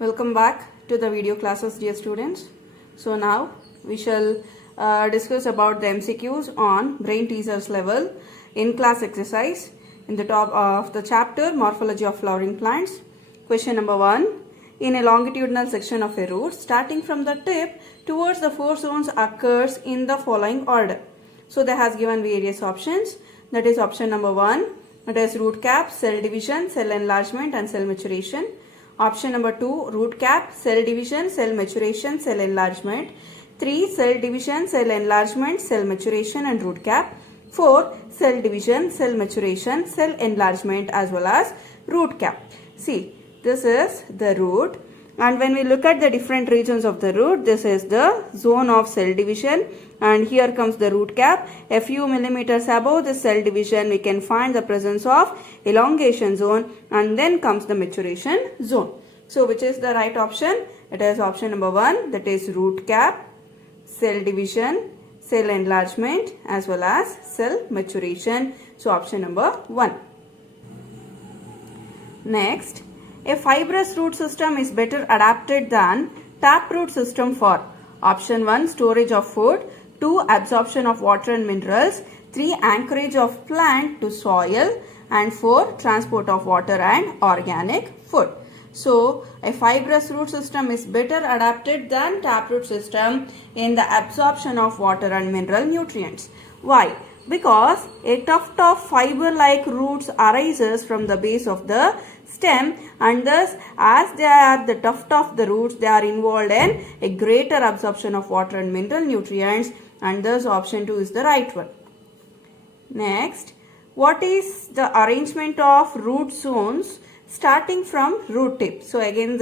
Welcome back to the video classes, dear students. So now we shall discuss about the MCQs on brain teasers level in class exercise in the top of the chapter Morphology of Flowering Plants. Question number 1. In a longitudinal section of a root, starting from the tip towards the four zones occurs in the following order. So they has given various options. That is option number 1. That is root cap, cell division, cell enlargement and cell maturation. Option number 2, root cap, cell division, cell maturation, cell enlargement. 3, cell division, cell enlargement, cell maturation and root cap. 4, cell division, cell maturation, cell enlargement as well as root cap. See, this is the root, and when we look at the different regions of the root, this is the zone of cell division, and here comes the root cap. A few millimeters above the cell division we can find the presence of elongation zone, and then comes the maturation zone. So which is the right option? It is option number 1, that is root cap, cell division, cell enlargement as well as cell maturation. So option number 1. Next, a fibrous root system is better adapted than taproot system for option 1, storage of food, 2, absorption of water and minerals, 3, anchorage of plant to soil, and 4, transport of water and organic food. So a fibrous root system is better adapted than taproot system in the absorption of water and mineral nutrients. Why? Because a tuft of fiber-like roots arises from the base of the stem, and thus as they are the tuft of the roots, they are involved in a greater absorption of water and mineral nutrients, and thus option 2 is the right one. Next, what is the arrangement of root zones starting from root tip? So again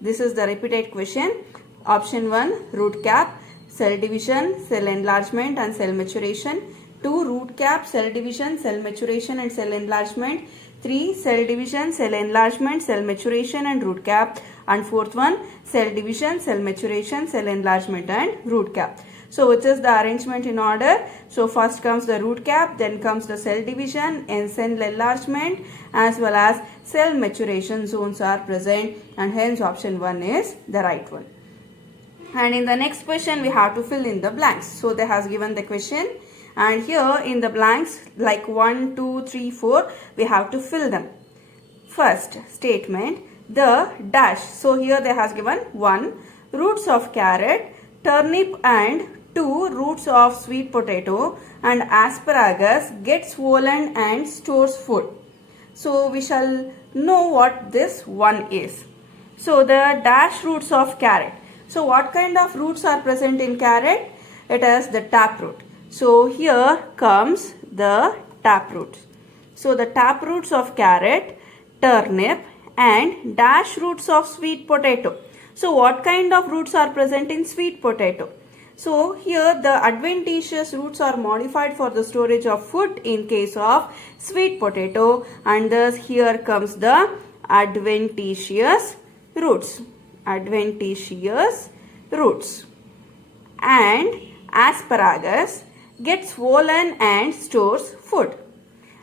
this is the repeated question. Option 1, root cap, cell division, cell enlargement and cell maturation. 2, root cap, cell division, cell maturation and cell enlargement. 3, cell division, cell enlargement, cell maturation and root cap. And fourth one, cell division, cell maturation, cell enlargement and root cap. So which is the arrangement in order? So first comes the root cap, then comes the cell division and cell enlargement as well as cell maturation zones are present, and hence option 1 is the right one. And in the next question we have to fill in the blanks. So they has given the question, and here in the blanks like 1, 2, 3, 4 we have to fill them. First statement, the dash. So here they has given 1, roots of carrot, turnip and 2, roots of sweet potato and asparagus get swollen and stores food. So we shall know what this 1 is. So the dash roots of carrot. So what kind of roots are present in carrot? It is the taproot. So here comes the taproot. So the taproots of carrot, turnip and dash roots of sweet potato. So what kind of roots are present in sweet potato? So here the adventitious roots are modified for the storage of food in case of sweet potato, and thus here comes the adventitious roots. Adventitious roots. And asparagus gets swollen and stores food.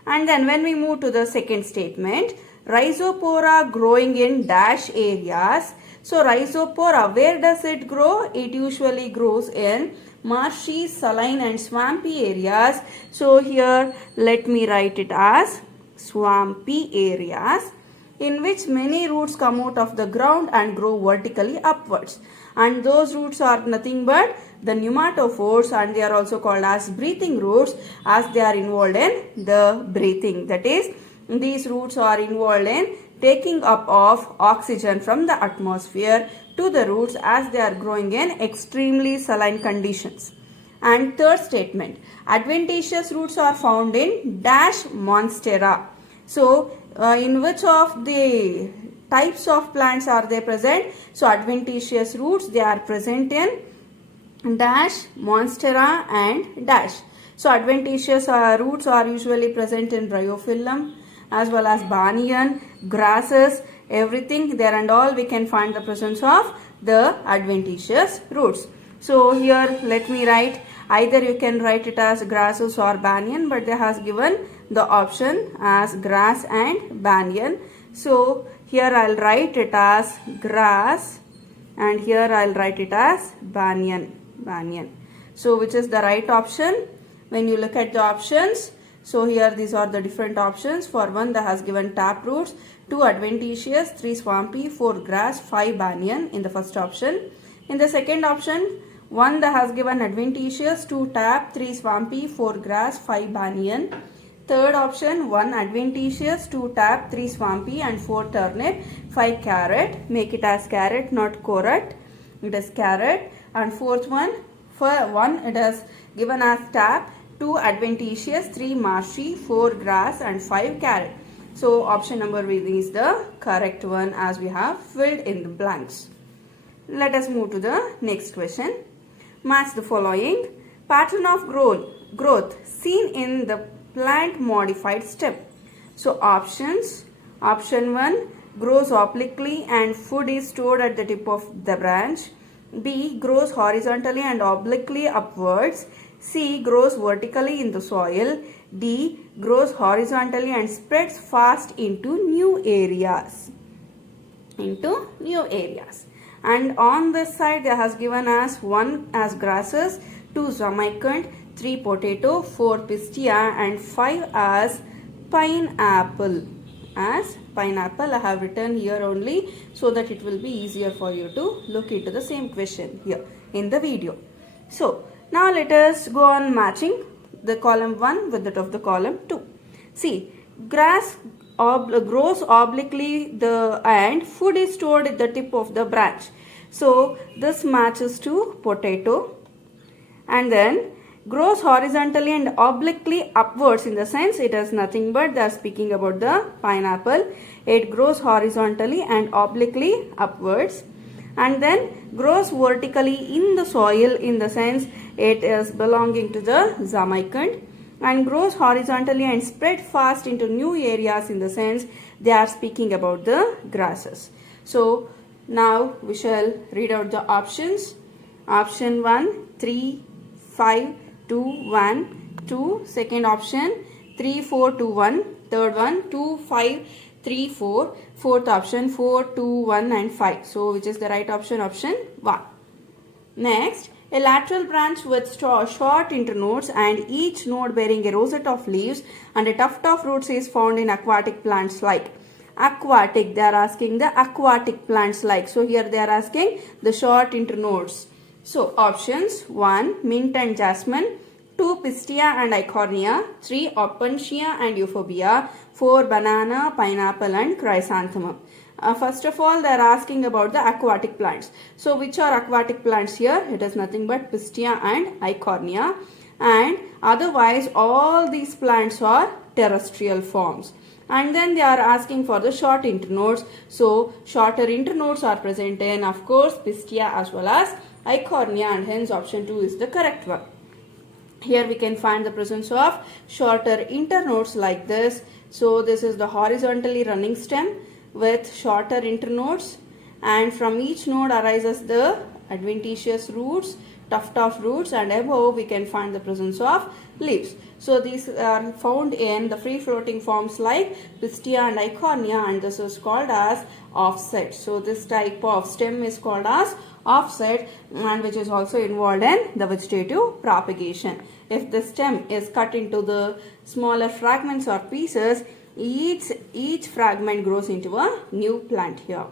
And then when we move to the second statement, rhizopora growing in dash areas. So rhizopora, where does it grow? It usually grows in marshy, saline and swampy areas. So here let me write it as swampy areas, in which many roots come out of the ground and grow vertically upwards. And those roots are nothing but the pneumatophores, and they are also called as breathing roots as they are involved in the breathing. That is, these roots are involved in taking up of oxygen from the atmosphere to the roots as they are growing in extremely saline conditions. And third statement, adventitious roots are found in dash monstera. So in which of the types of plants are they present? So adventitious roots, they are present in dash, monstera and dash. So adventitious roots are usually present in bryophyllum as well as banyan, grasses, everything there and all we can find the presence of the adventitious roots. So here let me write, either you can write it as grasses or banyan, but they has given the option as grass and banyan. So Here I'll write it as grass and here I'll write it as banyan. So which is the right option? When you look at the options, so here these are the different options. For one, that has given tap roots, 2 adventitious, 3 swampy, 4 grass, 5 banyan in the first option. In the second option, 1 that has given adventitious, 2 tap, 3 swampy, 4 grass, 5 banyan. Third option, 1 adventitious, 2 tap, 3 swampy and 4 turnip, 5 carrot. Make it as carrot, not carrot. It is carrot. And fourth one, for 1 it is given as tap, 2 adventitious, 3 marshy, 4 grass and 5 carrot. So option number B is the correct one as we have filled in the blanks. Let us move to the next question. Match the following. Pattern of growth seen in the plant modified stem. So options. Option 1, grows obliquely and food is stored at the tip of the branch. B, grows horizontally and obliquely upwards. C, grows vertically in the soil. D, grows horizontally and spreads fast into new areas. And on this side there has given us 1 as grasses, 2 zamicant, 3 potato, 4 pistia and 5 as pineapple. As pineapple I have written here only so that it will be easier for you to look into the same question here in the video. So now let us go on matching the column 1 with that of the column 2. See, grass grows obliquely and food is stored at the tip of the branch. So this matches to potato. And then grows horizontally and obliquely upwards, in the sense it is nothing but they are speaking about the pineapple. It grows horizontally and obliquely upwards. And then grows vertically in the soil, in the sense it is belonging to the zamicant. And grows horizontally and spread fast into new areas, in the sense they are speaking about the grasses. So now we shall read out the options. Option 1, 3, 5, 2, 1, 2. Second option, 3, 4, 2, 1. Third one, 2, 5, 3, 4. Fourth option, 4, 2, 1 and 5. So which is the right option? Option 1. Next, a lateral branch with short internodes and each node bearing a rosette of leaves and a tuft of roots is found in aquatic plants like. Aquatic, they are asking the aquatic plants like. So here they are asking the short internodes. So options: 1, mint and jasmine, 2, pistia and eichhornia, 3, opuntia and euphorbia, 4, banana, pineapple and chrysanthemum. First of all, they are asking about the aquatic plants. So which are aquatic plants here? It is nothing but pistia and eichhornia. And otherwise all these plants are terrestrial forms. And then they are asking for the short internodes. So shorter internodes are present in, of course, pistia as well as eichhornia, and hence option 2 is the correct one. Here we can find the presence of shorter internodes like this. So this is the horizontally running stem with shorter internodes, and from each node arises the adventitious roots, tuft of roots, and above we can find the presence of leaves. So these are found in the free floating forms like pistia and eichhornia, and this is called as offset. So this type of stem is called as offset, and which is also involved in the vegetative propagation. If the stem is cut into the smaller fragments or pieces, each fragment grows into a new plant here.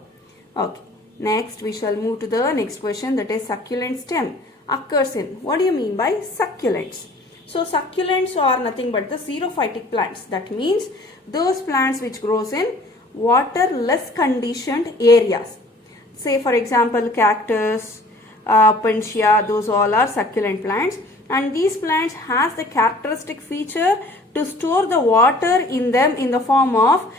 Okay, next we shall move to the next question, that is succulent stem occurs in. What do you mean by succulents? So succulents are nothing but the xerophytic plants. That means those plants which grows in water less conditioned areas. Say for example cactus, opuntia, those all are succulent plants, and these plants has the characteristic feature to store the water in them in the form of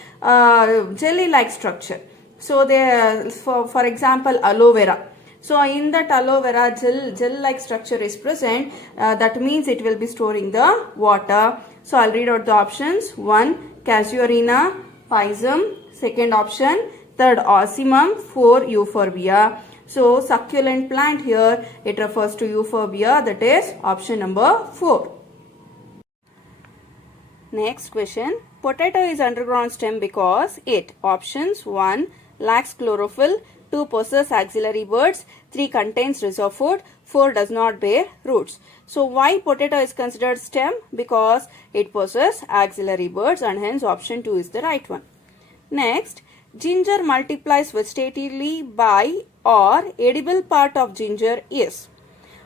jelly like structure. So they, for example, aloe vera. So in that aloe vera gel like structure is present, that means it will be storing the water. So I'll read out the options. 1, casuarina, pisum. Second option, third ocimum, 4, euphorbia. So succulent plant here, it refers to euphorbia, that is option number 4. Next question, Potato is underground stem because it options 1 lacks chlorophyll, 2 possesses axillary buds, 3 contains reserve food, 4 does not bear roots. So why potato is considered stem? Because it possesses axillary buds and hence option 2 is the right one. Next, ginger multiplies vegetatively by or edible part of ginger is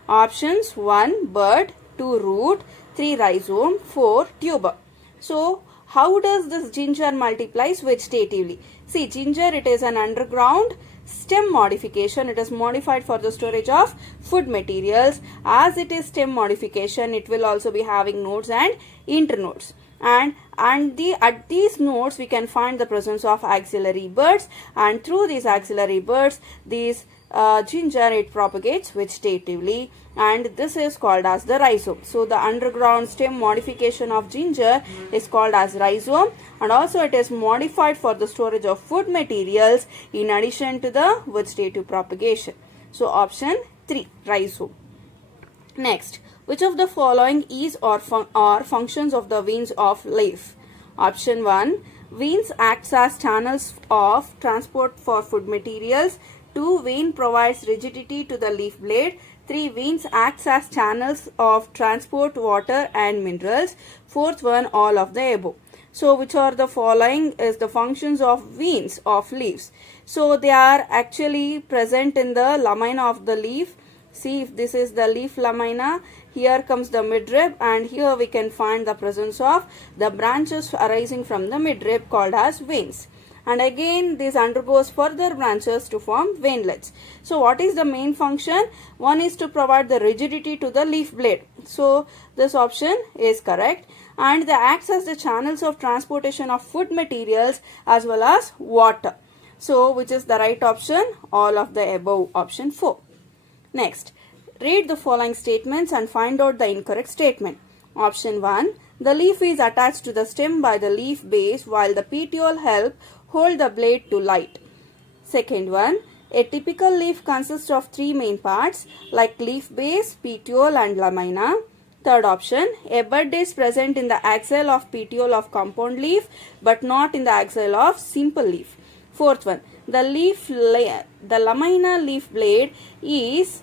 options 1 bud, 2 root, 3 rhizome, 4 tuber. So how does this ginger multiplies vegetatively? See, ginger, it is an underground stem modification. It is modified for the storage of food materials. As it is stem modification, it will also be having nodes and internodes. And at these nodes we can find the presence of axillary buds, and through these axillary buds, these ginger, it propagates vegetatively, and this is called as the rhizome. So the underground stem modification of ginger is called as rhizome, and also it is modified for the storage of food materials in addition to the vegetative propagation. So option 3, rhizome. Next, which of the following is or functions of the veins of leaf? Option 1, veins acts as channels of transport for food materials. 2, vein provides rigidity to the leaf blade. 3, veins acts as channels of transport water and minerals. 4th one, all of the above. So which are the following is the functions of veins of leaves? So they are actually present in the lamina of the leaf. See, if this is the leaf lamina, here comes the midrib, and here we can find the presence of the branches arising from the midrib called as veins. And again this undergoes further branches to form veinlets. So what is the main function? One is to provide the rigidity to the leaf blade. So this option is correct. And they acts as the channels of transportation of food materials as well as water. So which is the right option? All of the above, option 4. Next, read the following statements and find out the incorrect statement. Option 1, the leaf is attached to the stem by the leaf base while the petiole help hold the blade to light. Second one, a typical leaf consists of 3 main parts like leaf base, petiole and lamina. Third option, a bud is present in the axil of petiole of compound leaf but not in the axil of simple leaf. Fourth one, the lamina leaf blade is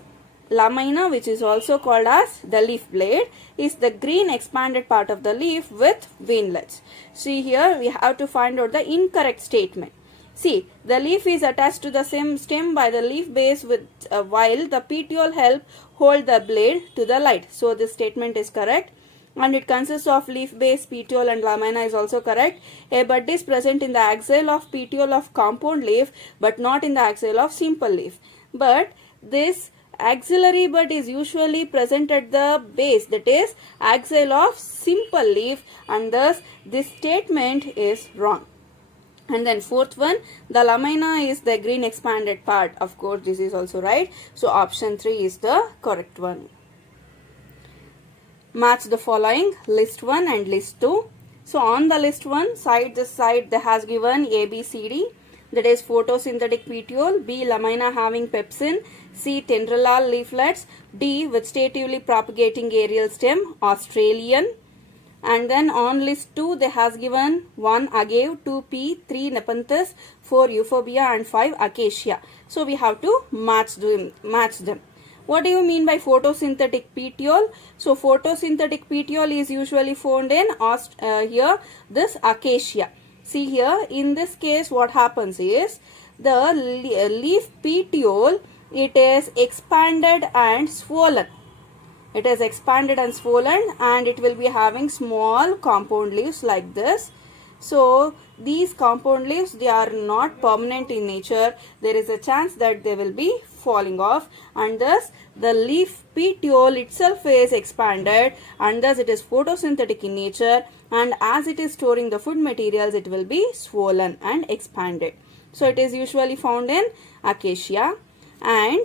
lamina, which is also called as the leaf blade, is the green expanded part of the leaf with veinlets. See, here we have to find out the incorrect statement. See, the leaf is attached to the same stem by the leaf base with while the petiole help hold the blade to the light. So this statement is correct. And it consists of leaf base, petiole and lamina is also correct. A bud is present in the axil of petiole of compound leaf but not in the axil of simple leaf. But this axillary bud is usually present at the base, that is axil of simple leaf, and thus this statement is wrong. And then fourth one, the lamina is the green expanded part. Of course this is also right. So option 3 is the correct one. Match the following list 1 and list 2. So on the list 1 side, this side they has given A, B, C, D. That is photosynthetic petiole, B, lamina having pepsin, C, tendrillal leaflets, D, vegetatively propagating aerial stem, Australian. And then on list 2 they has given 1 agave, 2 pea, 3 nepenthes, 4 euphorbia and 5 acacia. So we have to match them. What do you mean by photosynthetic petiole? So photosynthetic petiole is usually found in here this acacia. See here, in this case what happens is the leaf petiole, it is expanded and swollen. It is expanded and swollen and it will be having small compound leaves like this. So these compound leaves, they are not permanent in nature. There is a chance that they will be falling off, and thus the leaf petiole itself is expanded and thus it is photosynthetic in nature, and as it is storing the food materials it will be swollen and expanded. So it is usually found in acacia. And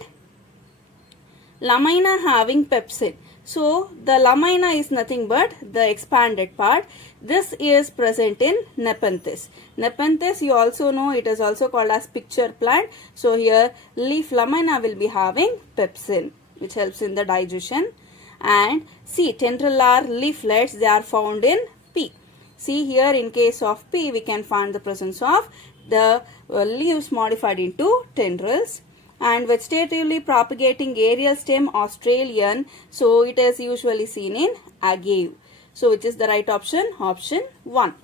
lamina having pepsin. So the lamina is nothing but the expanded part. This is present in nepenthes. Nepenthes, you also know, it is also called as picture plant. So here leaf lamina will be having pepsin, which helps in the digestion. And see, tendrillar leaflets, they are found in pea. See here, in case of P, we can find the presence of the leaves modified into tendrils. And vegetatively propagating aerial stem Australian, so it is usually seen in agave. So which is the right option? Option 1.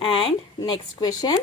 And next question.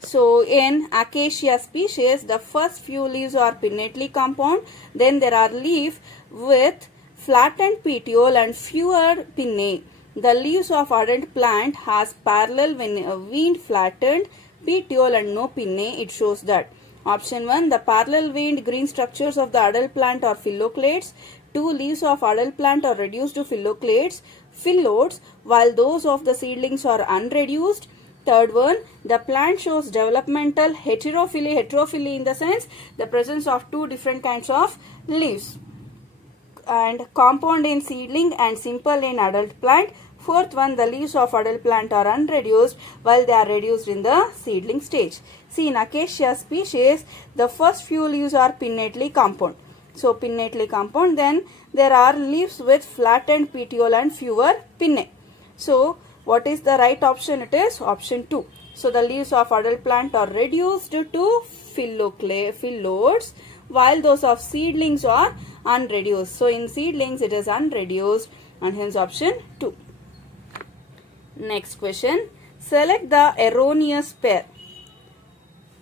So in acacia species, the first few leaves are pinnately compound. Then there are leaves with flattened petiole and fewer pinnae. The leaves of adult plant has parallel veined flattened petiole and no pinnae. It shows that. Option 1, the parallel veined green structures of the adult plant are phylloclades. 2, leaves of adult plant are reduced to phyllodes, while those of the seedlings are unreduced. Third one, the plant shows developmental heterophyly. Heterophyly in the sense the presence of two different kinds of leaves. And compound in seedling and simple in adult plant. Fourth one, the leaves of adult plant are unreduced while they are reduced in the seedling stage. See, in acacia species, the first few leaves are pinnately compound. So, pinnately compound. Then there are leaves with flattened petiole and fewer pinnae. So, what is the right option? It is option 2. So, the leaves of adult plant are reduced to phyllodes while those of seedlings are unreduced. So, in seedlings it is unreduced and hence option 2. Next question. Select the erroneous pair.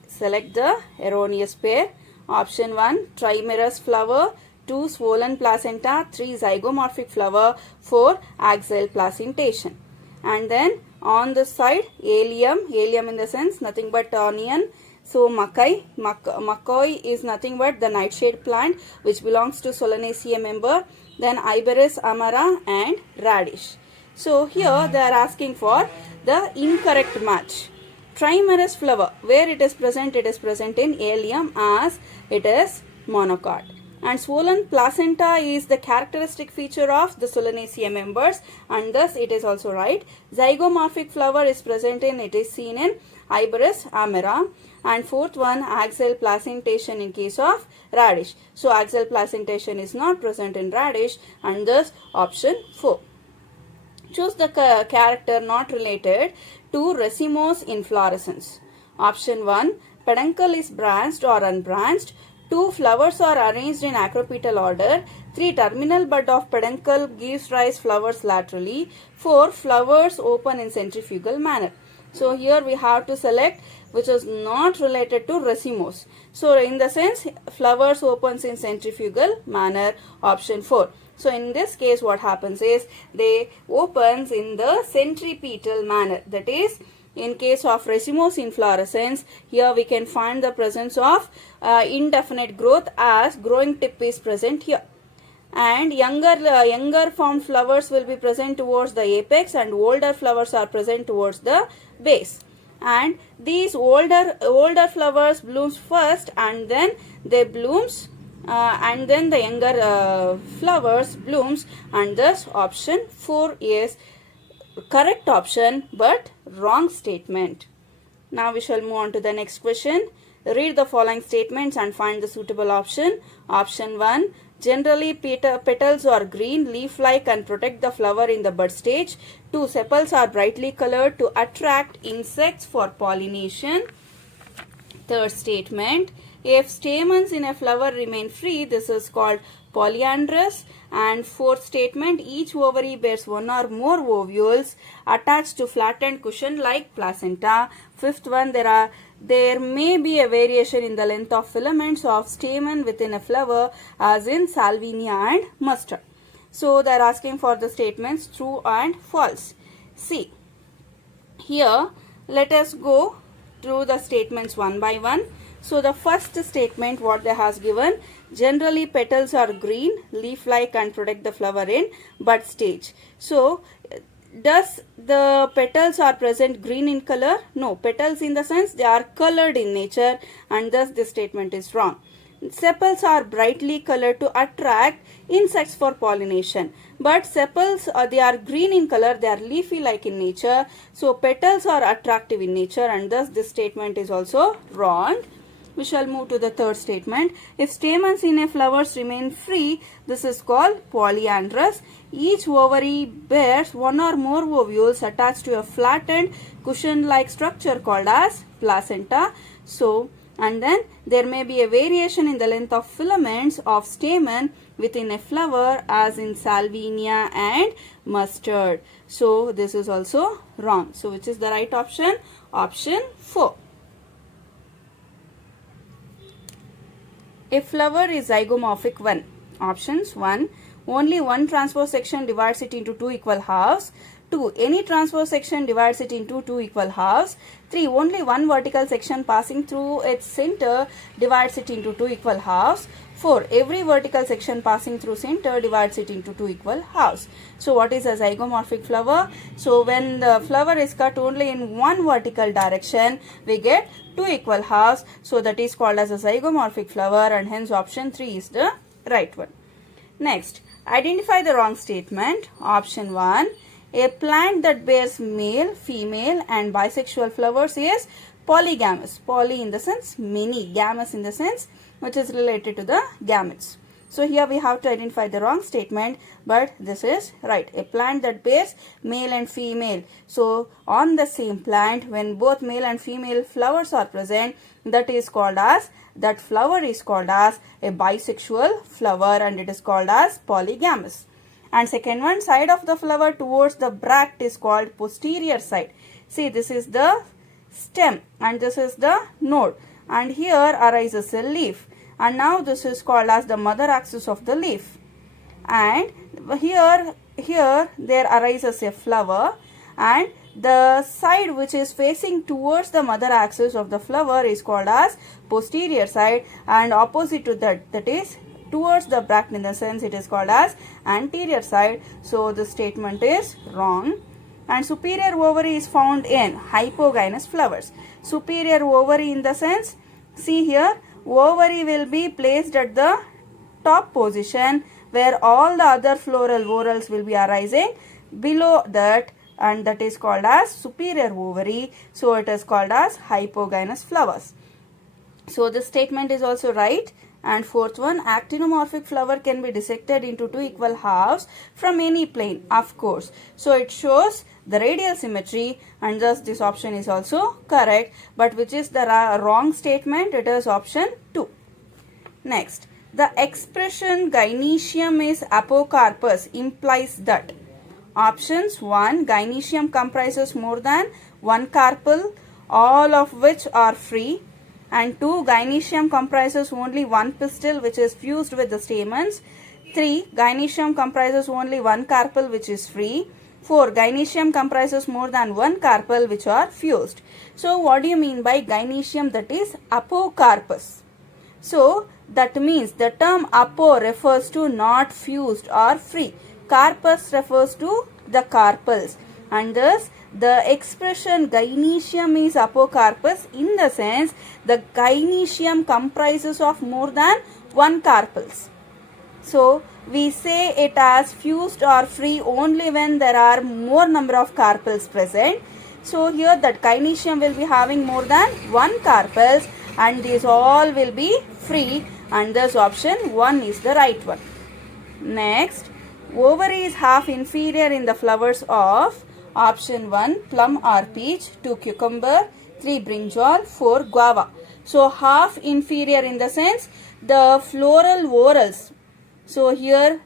Select the erroneous pair. Option 1, trimerous flower. 2, swollen placenta. 3, zygomorphic flower. 4, axial placentation. And then on the side, allium in the sense nothing but onion. So macoy is nothing but the nightshade plant which belongs to Solanaceae member. Then Iberis amara and radish. So here they are asking for the incorrect match. Trimerous flower, where it is present in allium as it is monocot. And swollen placenta is the characteristic feature of the Solanaceae members and thus it is also right. Zygomorphic flower is present in, it is seen in Iberis amara. And fourth one, axial placentation in case of radish. So axial placentation is not present in radish and thus option 4. Choose the character not related to racemose inflorescence. Option 1, peduncle is branched or unbranched. 2, flowers are arranged in acropetal order. 3, terminal bud of peduncle gives rise flowers laterally. 4, flowers open in centrifugal manner. So here we have to select which is not related to racemose. So in the sense flowers opens in centrifugal manner, option 4. So in this case what happens is they opens in the centripetal manner. That is, in case of racemose inflorescence, here we can find the presence of indefinite growth as growing tip is present here. And younger formed flowers will be present towards the apex and older flowers are present towards the base. And these older flowers blooms first and then they blooms and then the younger flowers blooms and thus option 4 is correct option but wrong statement. Now we shall move on to the next question. Read the following statements and find the suitable option. Option 1, generally petals are green, leaf-like and protect the flower in the bud stage. 2, sepals are brightly colored to attract insects for pollination. Third statement, if stamens in a flower remain free, this is called polyandrous. And fourth statement, each ovary bears one or more ovules attached to flattened cushion like placenta. Fifth one, there may be a variation in the length of filaments of stamen within a flower as in salvinia and mustard. So they are asking for the statements true and false. See, here let us go through the statements one by one. So the first statement what they has given, generally petals are green, leaf-like and protect the flower in bud stage. So does the petals are present green in color? No, petals in the sense they are colored in nature and thus this statement is wrong. Sepals are brightly colored to attract insects for pollination. But sepals they are green in color, they are leafy like in nature. So petals are attractive in nature and thus this statement is also wrong. we shall move to the third statement. If stamens in a flowers remain free, this is called polyandrous. Each ovary bears one or more ovules attached to a flattened cushion-like structure called as placenta. So, and then there may be a variation in the length of filaments of stamen within a flower, as in salvinia and mustard. So, this is also wrong. So, which is the right option? Option 4. A flower is zygomorphic when? Options 1. Only one transverse section divides it into two equal halves. 2. Any transverse section divides it into two equal halves. 3. Only one vertical section passing through its center divides it into two equal halves. 4. Every vertical section passing through center divides it into two equal halves. So, what is a zygomorphic flower? So, when the flower is cut only in one vertical direction, we get two equal halves. So, that is called as a zygomorphic flower, and hence option 3 is the right one. Next, identify the wrong statement. Option 1. A plant that bears male, female and bisexual flowers is polygamous. Poly in the sense many, gamous in the sense which is related to the gametes. So here we have to identify the wrong statement, but this is right. A plant that bears male and female. So on the same plant, when both male and female flowers are present, that flower is called as a bisexual flower, and it is called as polygamous. And second one, side of the flower towards the bract is called posterior side. See, this is the stem and this is the node, and here arises a leaf, and now this is called as the mother axis of the leaf, and here there arises a flower, and the side which is facing towards the mother axis of the flower is called as posterior side, and opposite to that is towards the bract in the sense it is called as anterior side. So the statement is wrong. And superior ovary is found in hypogynous flowers. Superior ovary in the sense, see here, ovary will be placed at the top position where all the other floral whorls will be arising below that, and that is called as superior ovary. So it is called as hypogynous flowers. So this statement is also right. And fourth one, actinomorphic flower can be dissected into two equal halves from any plane, of course. So it shows the radial symmetry, and thus this option is also correct. But which is the wrong statement? It is option 2. Next, the expression gynoecium is apocarpous implies that. Options 1. Gynoecium comprises more than one carpel, all of which are free. And 2. Gynoecium comprises only one pistil which is fused with the stamens. 3. Gynoecium comprises only one carpel which is free. 4. Gynoecium comprises more than one carpel which are fused. So what do you mean by gynoecium that is apocarpous? So that means the term apo refers to not fused or free. Carpus refers to the carpels, and thus the expression gynoecium is apocarpous in the sense the gynoecium comprises of more than one carpels. So we say it as fused or free only when there are more number of carpels present. So here that gynoecium will be having more than one carpels, and these all will be free, and thus option 1 is the right one. Next, ovary is half inferior in the flowers of option 1 plum or peach, 2 cucumber, 3 brinjal, 4 guava. So half inferior in the sense the floral whorls. So here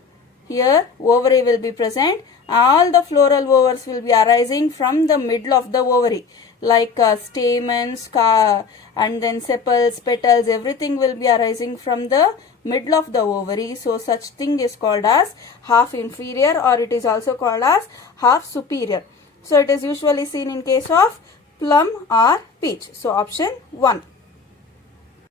ovary will be present. All the floral whorls will be arising from the middle of the ovary, like stamens, and then sepals, petals, everything will be arising from the middle of the ovary. So such thing is called as half inferior, or it is also called as half superior. So it is usually seen in case of plum or peach. So option 1.